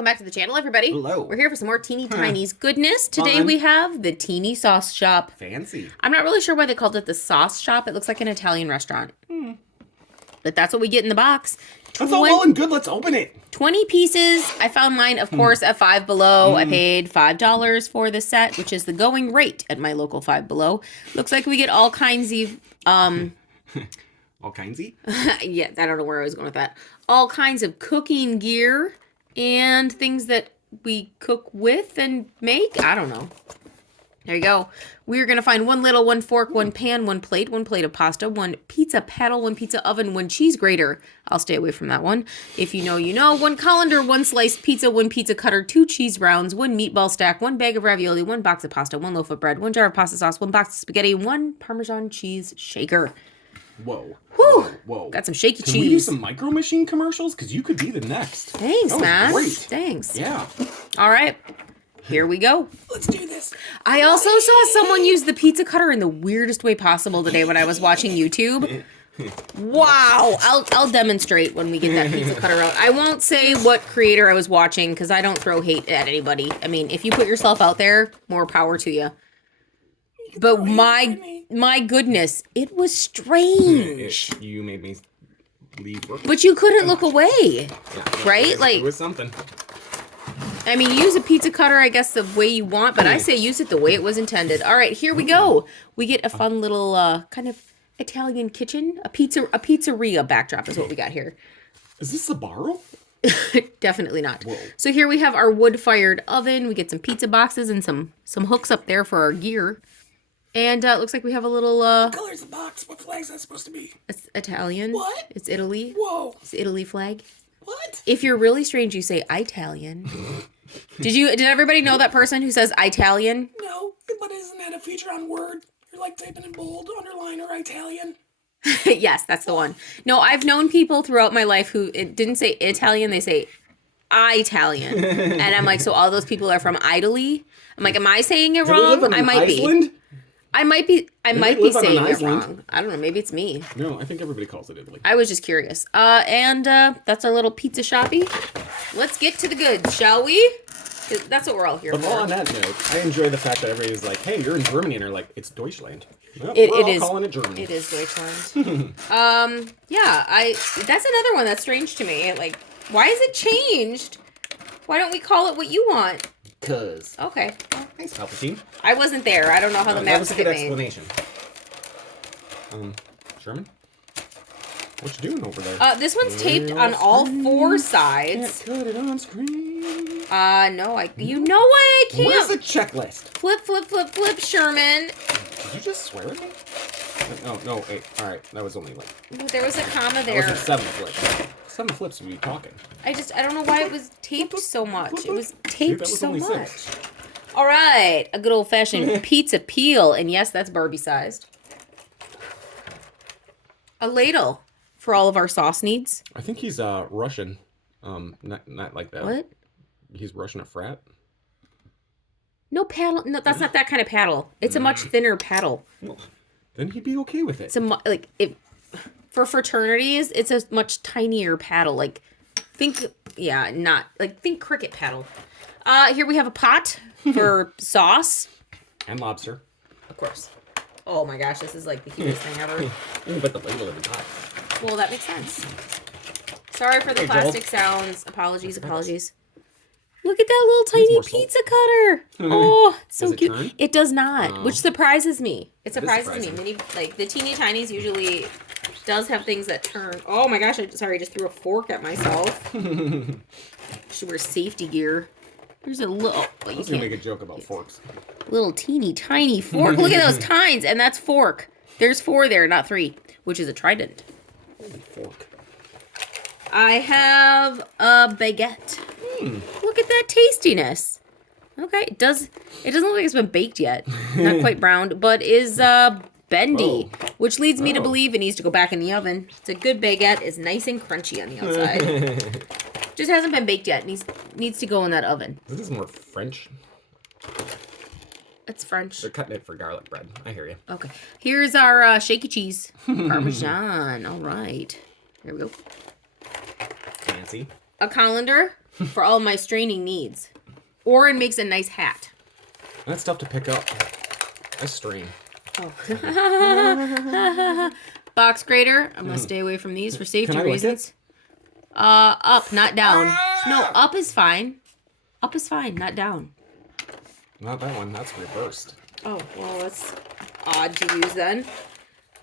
welcome back to the channel, everybody. Hello. We're here for some more Teeny Tinies goodness. Today we have the Teeny Sauce Shop. Fancy. I'm not really sure why they called it the Sauce Shop. It looks like an Italian restaurant. But that's what we get in the box. That's all well and good. Let's open it. 20 pieces. I found mine, of course, at Five Below. I paid $5 for the set, which is the going rate at my local Five Below. Looks like we get all kinds of... all kindsy? Yeah, I don't know where I was going with that. All kinds of cooking gear and things that we cook with and make. I don't know. There you go. We're going to find one ladle, one fork, one pan, one plate of pasta, one pizza paddle, one pizza oven, one cheese grater. I'll stay away from that one. If you know, you know. One colander, one sliced pizza, one pizza cutter, 2 cheese rounds, one meatball stack, one bag of ravioli, one box of pasta, one loaf of bread, one jar of pasta sauce, one box of spaghetti, one Parmesan cheese shaker. Whoa. Whew. Whoa. Got some shaky cheese. Can we do some Micro Machine commercials? Because you could be the next. Thanks, man. Great. Thanks. Yeah. All right. Here we go. Let's do this. I also saw someone use the pizza cutter in the weirdest way possible today when I was watching YouTube. Wow. I'll demonstrate when we get that pizza cutter out. I won't say what creator I was watching because I don't throw hate at anybody. I mean, if you put yourself out there, more power to you. But my goodness, it was strange. You made me leave work. But you couldn't look away, Yeah, right? It was something. I mean, use a pizza cutter, I guess, the way you want, but I say use it the way it was intended. All right, here we go. We get a fun little kind of Italian kitchen, a pizzeria backdrop is what we got here. Is this a borrow? Definitely not. Whoa. So here we have our wood-fired oven. We get some pizza boxes and some hooks up there for our gear. And it looks like we have a little... What color's the box? What flag is that supposed to be? It's Italian. What? It's Italy. Whoa. It's the Italy flag. What? If you're really strange, you say Italian. Did everybody know that person who says Italian? No, but isn't that a feature on Word? You're like typing in bold, underline, or Italian. Yes, that's the one. No, I've known people throughout my life who it didn't say Italian, they say Italian. And I'm like, so all those people are from Italy? I'm like, am I saying it wrong? I might be. I might be saying it wrong. I don't know. Maybe it's me. No, I think everybody calls it Italy. I was just curious. And that's our little pizza shoppy. Let's get to the goods, shall we? That's what we're all here but for. On that note, I enjoy the fact that everybody's like, hey, you're in Germany. And they're like, it's Deutschland. Well, It we're all is. calling it Germany. It is Deutschland. Yeah, that's another one that's strange to me. Like, why is it changed? Why don't we call it what you want? Cause. Okay. Thanks, Palpatine. I wasn't there. I don't know how the maps get made. That was a good explanation. Sherman? What you doing over there? This one's taped on all 4 sides. Can't cut it on screen. No, you know why I can't. Where's the checklist? Flip, Sherman. Did you just swear at me? No, wait. All right, that was only like... There was a comma there. That was 7 flips. 7 flips would be talking. I don't know why it was taped so much. It was taped so much. 6. All right, a good old-fashioned pizza peel. And yes, that's Barbie-sized. A ladle for all of our sauce needs. I think he's Russian. Not like that. What? He's Russian at frat. No paddle. No, that's not that kind of paddle. It's a much thinner paddle. Well, then he'd be okay with it. It's for fraternities, it's a much tinier paddle. Think cricket paddle. Here we have a pot for sauce. And lobster. Of course. Oh my gosh, this is like the cutest thing ever. Ooh, but the label is not. Well, that makes sense. Sorry for the plastic sounds. Apologies. Look at that little tiny pizza cutter. Oh, it's so cute. Turn? It does not, which surprises me. It surprises me. surprising. The Teeny Tinies usually does have things that turn. Oh my gosh, I just threw a fork at myself. Should wear safety gear. There's a little... I was going to make a joke about forks. Little teeny tiny fork. Look at those tines, and that's fork. There's 4 there, not 3, which is a trident. Holy fork. I have a baguette. Look at that tastiness. Okay, it doesn't look like it's been baked yet. Not quite browned, but is bendy, which leads me to believe it needs to go back in the oven. It's a good baguette. It's nice and crunchy on the outside. Just hasn't been baked yet. Needs to go in that oven. This is more French. It's French. They're cutting it for garlic bread. I hear you. Okay. Here's our shaky cheese. Parmesan. All right. Here we go. Fancy. A colander for all my straining needs. Or it makes a nice hat. And that's tough to pick up. I strain. Oh. Box grater. I'm going to stay away from these for safety reasons. Up, not down. No, up is fine. Up is fine, not down. Not that one. That's reversed. Oh, well, that's odd to use then.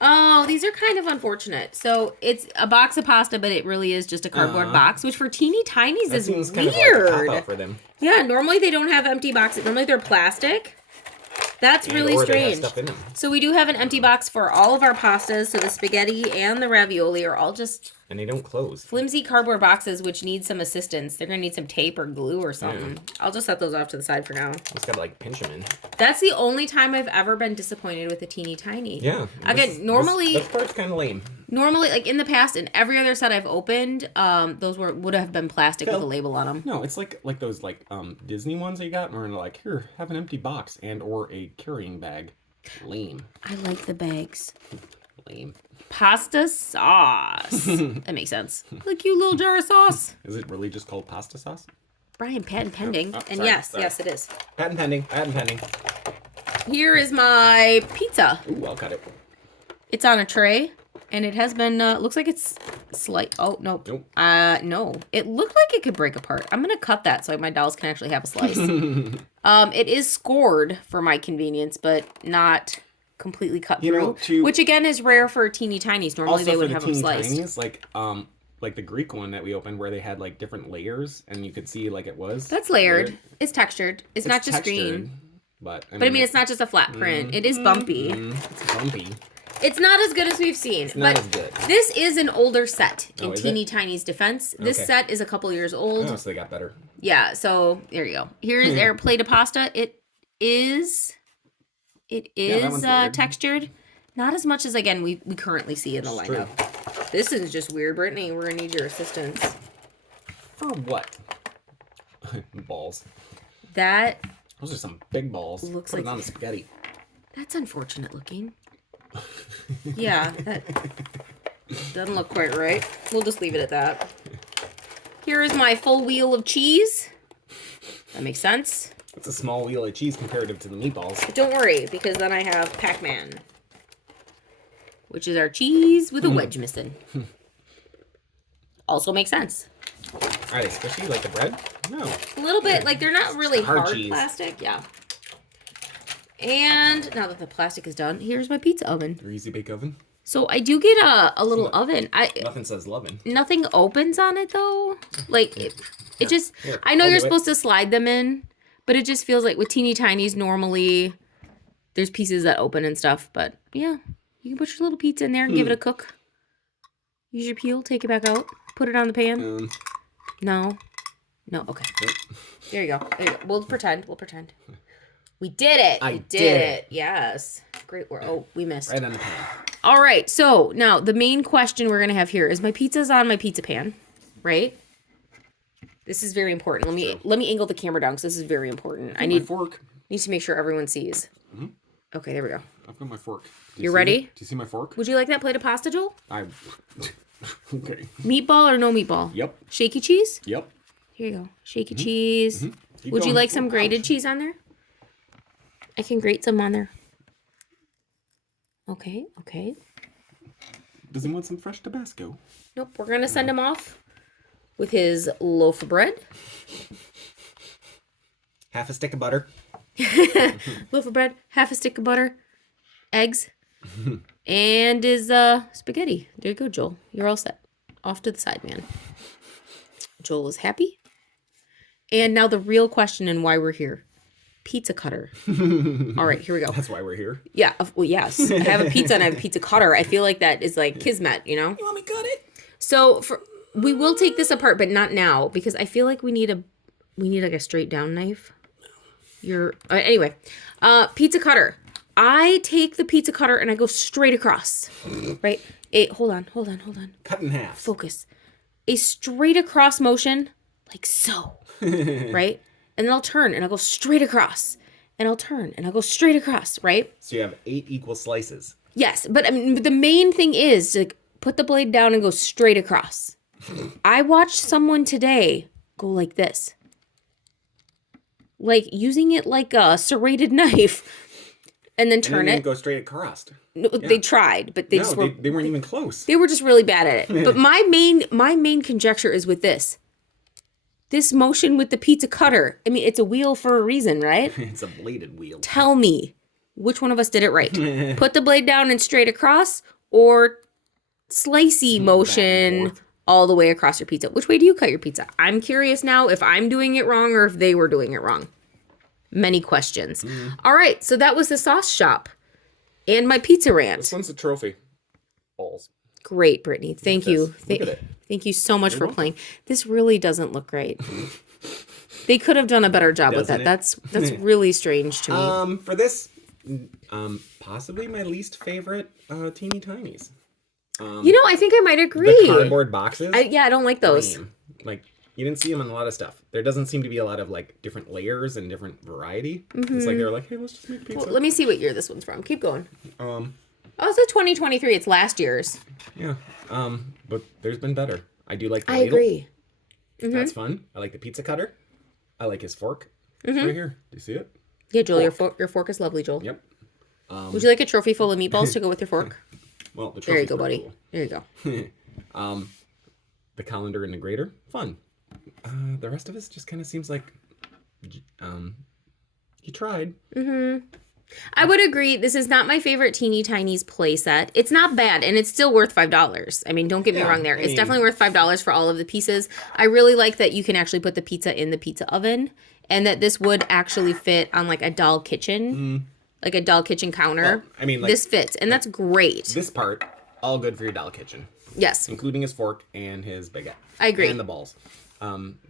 Oh, these are kind of unfortunate. So it's a box of pasta, but it really is just a cardboard box, which for Teeny Tinies is weird. Kind of like a pop-out for them. Yeah, normally they don't have empty boxes. Normally they're plastic. That's really strange. So we do have an empty box for all of our pastas. So the spaghetti and the ravioli are all just... And they don't close. Flimsy cardboard boxes, which need some assistance. They're going to need some tape or glue or something. Yeah. I'll just set those off to the side for now. Just got to, like, pinch them in. That's the only time I've ever been disappointed with a Teeny Tiny. Yeah. Again, normally... This part's kind of lame. Normally, like, in the past, in every other set I've opened, those would have been plastic with a label on them. No, it's like those, Disney ones that you got, where they're like, here, have an empty box and or a carrying bag. Lame. I like the bags. Lame. Pasta sauce. That makes sense. Like a cute little jar of sauce. Is it really just called pasta sauce? Brian, patent pending. Oh, and sorry, yes, it is. Patent pending. Patent pending. Here is my pizza. Ooh, I'll cut it. It's on a tray, and it has been, looks like it's slight. Oh, no. Nope. No. It looked like it could break apart. I'm going to cut that so my dolls can actually have a slice. It is scored for my convenience, but not completely cut through, which again is rare for Teeny Tinies. Normally they would have them sliced. Tinies, like the Greek one that we opened where they had like different layers and you could see like it was. That's layered. It's textured. It's not just green. But I mean, it's not just a flat print. It is bumpy. It's bumpy. It's not as good as we've seen. It's not as good. This is an older set in Teeny Tiny's defense. This set is a couple years old. Oh, so they got better. Yeah, so there you go. Here's our plate of pasta. It is textured. Not as much as, again, we currently see in the lineup. True. This is just weird. Brittany, we're going to need your assistance. For what? Balls. That... Those are some big balls. Looks Put like... it on the spaghetti. That's unfortunate looking. Yeah, that doesn't look quite right. We'll just leave it at that. Here is my full wheel of cheese. That makes sense. It's a small wheel of cheese comparative to the meatballs. But don't worry, because then I have Pac-Man, which is our cheese with a wedge missing. Also makes sense. Are they squishy like the bread? No. A little bit. Like, they're not really hard cheese. Plastic. Yeah. And now that the plastic is done, here's my pizza oven. Your easy bake oven? So I do get a little oven. Nothing says lovin'. Nothing opens on it, though. Like, it just... Here, I know you're supposed to slide them in, but it just feels like with Teeny Tinies, normally there's pieces that open and stuff. But, yeah, you can put your little pizza in there and give it a cook. Use your peel, take it back out, put it on the pan. No. No, okay. Nope. There you go. There you go. We'll pretend. We did it. I we did it. Yes. Great work. Oh, we missed. Right on the pan. All right. So now the main question we're going to have here is my pizza's on my pizza pan, right? This is very important. Let me angle the camera down because this is very important. I need my fork. Need to make sure everyone sees. Mm-hmm. Okay, there we go. I've got my fork. You ready? Do you see my fork? Would you like that plate of pasta, Joel? Okay. Meatball or no meatball? Yep. Shaky cheese? Yep. Here you go. Shaky cheese. Mm-hmm. Would you like some grated cheese on there? I can grate some on there. Okay. Does he want some fresh Tabasco? Nope, we're going to send him off with his loaf of bread. Half a stick of butter. Loaf of bread, half a stick of butter, eggs, and his spaghetti. There you go, Joel. You're all set. Off to the side, man. Joel is happy. And now the real question and why we're here. Pizza cutter. All right, here we go. That's why we're here. Yeah, well, yes. I have a pizza and I have a pizza cutter. I feel like that is like kismet, you know? You want me to cut it? So we will take this apart, but not now because I feel like we need like a straight down knife. Anyway, pizza cutter. I take the pizza cutter and I go straight across, right? Hold on. Cut in half. Focus. A straight across motion, like so, right? And then I'll turn and I'll go straight across. And I'll turn and I'll go straight across, right? So you have 8 equal slices. Yes, but I mean, the main thing is to put the blade down and go straight across. I watched someone today go like this. Like using it like a serrated knife. And then turn it. Go straight across. No, they tried, but they weren't even close. They were just really bad at it. But my main conjecture is with this. This motion with the pizza cutter. I mean, it's a wheel for a reason, right? It's a bladed wheel. Tell me, which one of us did it right? Put the blade down and straight across, or slicey motion all the way across your pizza. Which way do you cut your pizza? I'm curious now if I'm doing it wrong or if they were doing it wrong. Many questions. All right, so that was the sauce shop and my pizza rant. This one's a trophy. Balls. Great, Brittany. Thank you. Look at it. Thank you so much for playing. This really doesn't look great. They could have done a better job with that. That's really strange to me. For this, possibly my least favorite Teeny Tinies. I think I might agree. The cardboard boxes. I don't like those. Lame. Like, you didn't see them in a lot of stuff. There doesn't seem to be a lot of, like, different layers and different variety. It's like they're like, hey, let's just make pizza. Well, let me see what year this one's from. Keep going. Oh, it's a 2023. It's last year's. Yeah. But there's been better. I do like the I ladle. agree. That's fun. I like the pizza cutter. I like his fork. It's right here. Do you see it? Yeah, Joel, your fork is lovely, Joel. Yep. Would you like a trophy full of meatballs to go with your fork? Well, the There you trophy's go, buddy. cool. There you go. The colander and the grater, fun. The rest of it just kind of seems like, you tried. I would agree. This is not my favorite Teeny Tinies playset. It's not bad, and it's still worth $5. I mean, don't get me wrong there. It's definitely worth $5 for all of the pieces. I really like that you can actually put the pizza in the pizza oven, and that this would actually fit on like a doll kitchen, like a doll kitchen counter. Well, I mean, like, this fits, and that's great. This part, all good for your doll kitchen. Yes. Including his fork and his baguette. I agree. And the balls.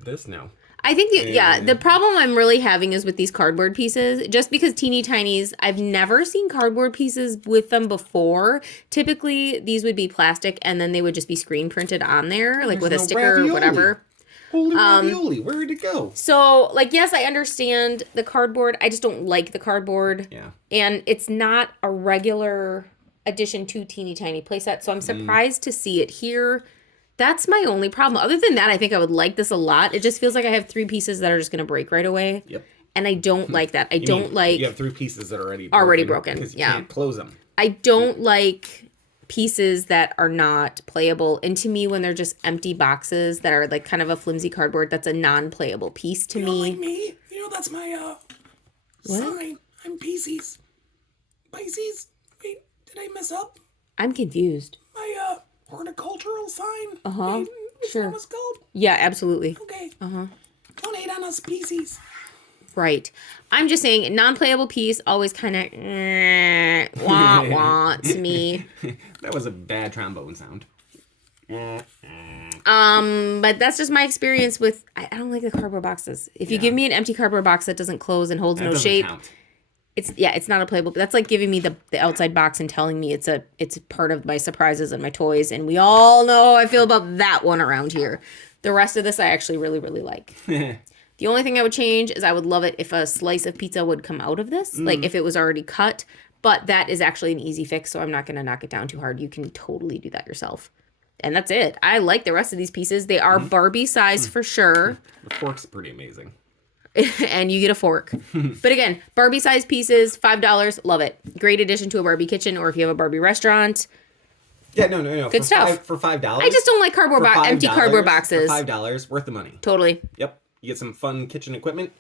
This, no. I think, the problem I'm really having is with these cardboard pieces. Just because Teeny Tinies, I've never seen cardboard pieces with them before. Typically, these would be plastic, and then they would just be screen printed on there, like with a sticker or whatever. Holy ravioli, where did it go? So, like, yes, I understand the cardboard. I just don't like the cardboard. Yeah. And it's not a regular addition to Teeny Tiny playset, so I'm surprised to see it here. That's my only problem. Other than that, I think I would like this a lot. It just feels like I have 3 pieces that are just going to break right away. Yep. And I don't like that. You have 3 pieces that are already broken. Because you can't close them. I don't like pieces that are not playable. And to me, when they're just empty boxes that are like kind of a flimsy cardboard, that's a non-playable piece to me. Like me? That's my sign. I'm Pisces. Pisces? Wait, did I mess up? I'm confused. My horticultural sign? Uh-huh. Sure. That was called? Yeah, absolutely. Okay. Don't hate on us, Pisces. Right. I'm just saying, non-playable piece always kind of wah wah to me. That was a bad trombone sound. But that's just my experience with. I don't like the cardboard boxes. If you give me an empty cardboard box that doesn't close and holds no shape, count. it's not a playable. That's like giving me the outside box and telling me it's part of my surprises and my toys. And we all know how I feel about that one around here. The rest of this I actually really, really like. The only thing I would change is I would love it if a slice of pizza would come out of this, like if it was already cut. But that is actually an easy fix, so I'm not going to knock it down too hard. You can totally do that yourself. And that's it. I like the rest of these pieces. They are Barbie size for sure. The fork's pretty amazing. And you get a fork. But again, Barbie size pieces, $5. Love it. Great addition to a Barbie kitchen, or if you have a Barbie restaurant. Yeah, no. Good stuff. For $5. I just don't like empty cardboard boxes. For $5, worth the money. Totally. Yep. You get some fun kitchen equipment.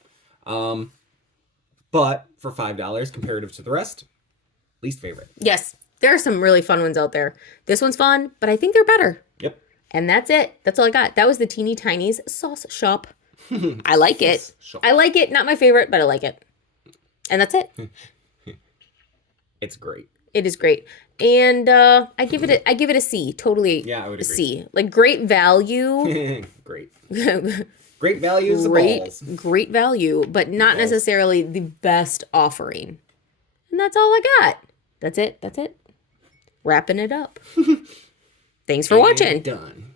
But for $5, comparative to the rest, least favorite. Yes. There are some really fun ones out there. This one's fun, but I think they're better. Yep. And that's it. That's all I got. That was the Teeny Tinies sauce shop. I like it. I like it. Not my favorite, but I like it. And that's it. It's great. It is great. And I give it a C. Totally. Yeah, I would agree. A C. Like great value. Great. Great value is the balls. Great value, but not necessarily the best offering. And that's all I got. That's it. Wrapping it up. Thanks for watching. Done.